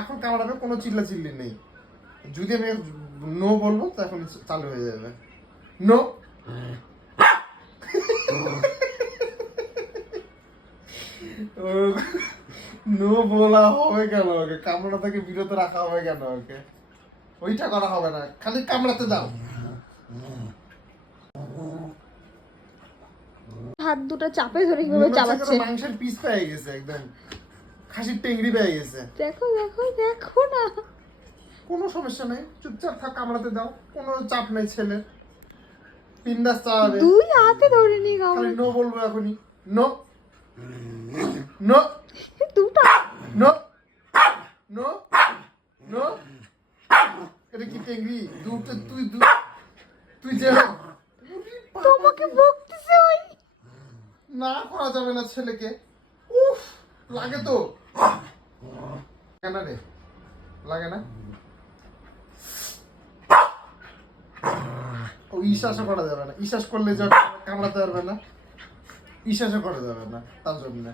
এখন কামড়াবে, কোনো চিল্লা চিল্লি নেই। যদি আমি নো বলবো তখন চালু হয়ে যাবে। নো নো বলা হবে কেন ওকে? কামড়া থেকে বিরত রাখা হবে কেন ওকে? ওইটা করা হবে না, খালি কামড়াতে দাও। হাত দুটো চাপে ধরে কিভাবে চালাচ্ছে। মাংসের পিস পেয়ে গেছে, একদম খাসির টেংরি পেয়ে গেছে। দেখো দেখো দেখো না, কোনো সমস্যা নেই, চুপচাপ থাক, কামড়াতে দাও, কোনো চাপ নেই ছেলে। বিন্দাস চালাবে। দুই হাতে ধরে নি খালি কামড়। নো বলবো এখনই। নো নো দুটো নো নো নো। এটা কি টেংরি? তুই যে তোমাকে বকতেছে ওই। না করা যাবে না ছেলেকে। উফ, লাগে তো। কেন রে লাগে না? ও ইশ্বাসও করা যাবে না, ইশ্বাস করলে যা কামড়াতে পারবে না, ইশ্বাসও করা যাবে না তার জন্য।